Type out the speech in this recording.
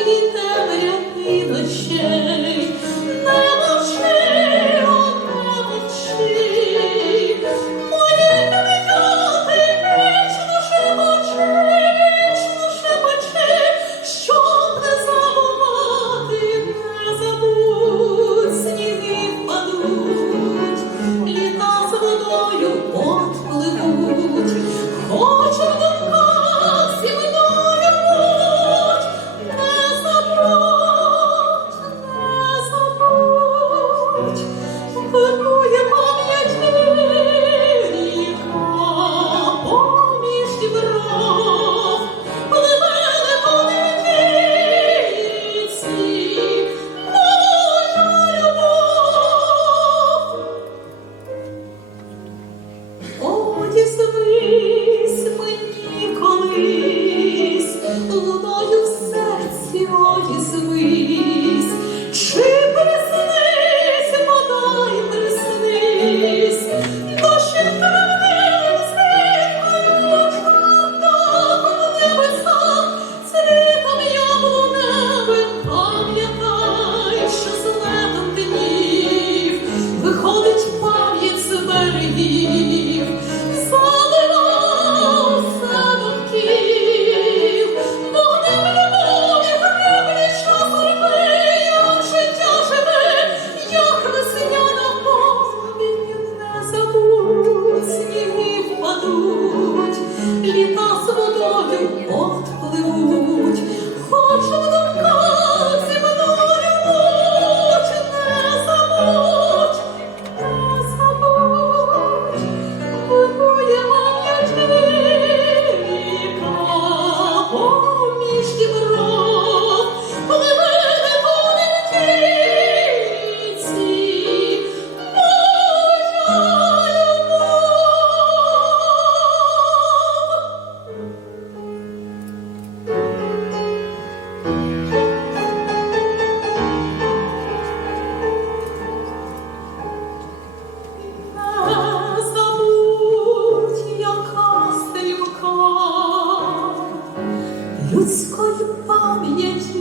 в тушливій both Escolhe o pão e enche